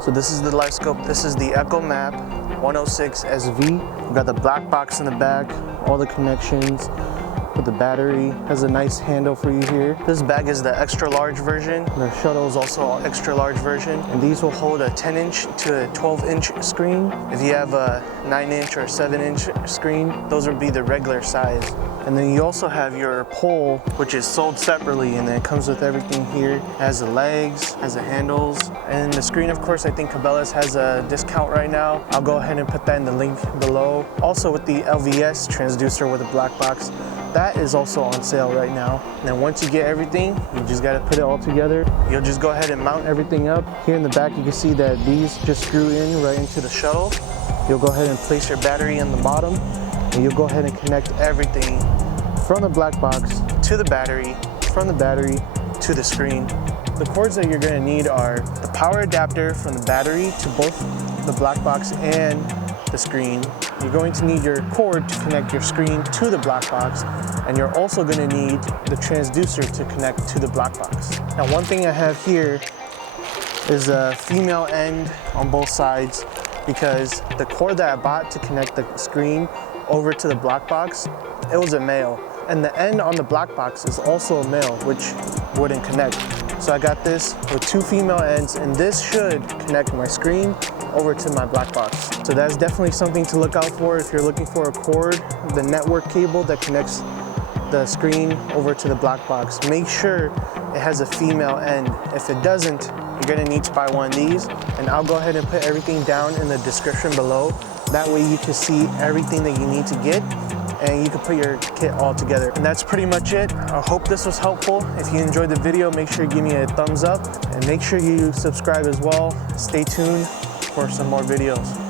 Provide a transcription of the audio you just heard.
So this is the Livescope. This is the Echo Map 106 SV. We've got the black box in the back, all the connections. With the battery, has a nice handle for you here. This bag is the extra large version. The shuttle is also an extra large version. And these will hold a 10-inch to a 12-inch screen. If you have a 9-inch or 7-inch screen, those would be the regular size. And then you also have your pole, which is sold separately, and then it comes with everything here. It has the legs, has the handles, and the screen, of course, I think Cabela's has a discount right now. I'll go ahead and put that in the link below. Also with the LVS transducer with a black box, that is also on sale right now. And then once you get everything, you just gotta put it all together. You'll just go ahead and mount everything up. Here in the back, you can see that these just screw in right into the shuttle. You'll go ahead and place your battery in the bottom, and you'll go ahead and connect everything from the black box to the battery, from the battery to the screen. The cords that you're gonna need are the power adapter from the battery to both the black box and the screen. You're going to need your cord to connect your screen to the black box, and you're also going to need the transducer to connect to the black box. Now, one thing I have here is a female end on both sides, because the cord that I bought to connect the screen over to the black box, it was a male, and the end on the black box is also a male, which wouldn't connect. So I got this with two female ends, and this should connect my screen over to my black box. So that's definitely something to look out for if you're looking for a cord, the network cable that connects the screen over to the black box. Make sure it has a female end. If it doesn't, you're gonna need to buy one of these, and I'll go ahead and put everything down in the description below. That way you can see everything that you need to get, and you can put your kit all together. And that's pretty much it. I hope this was helpful. If you enjoyed the video, make sure you give me a thumbs up, and make sure you subscribe as well. Stay tuned for some more videos.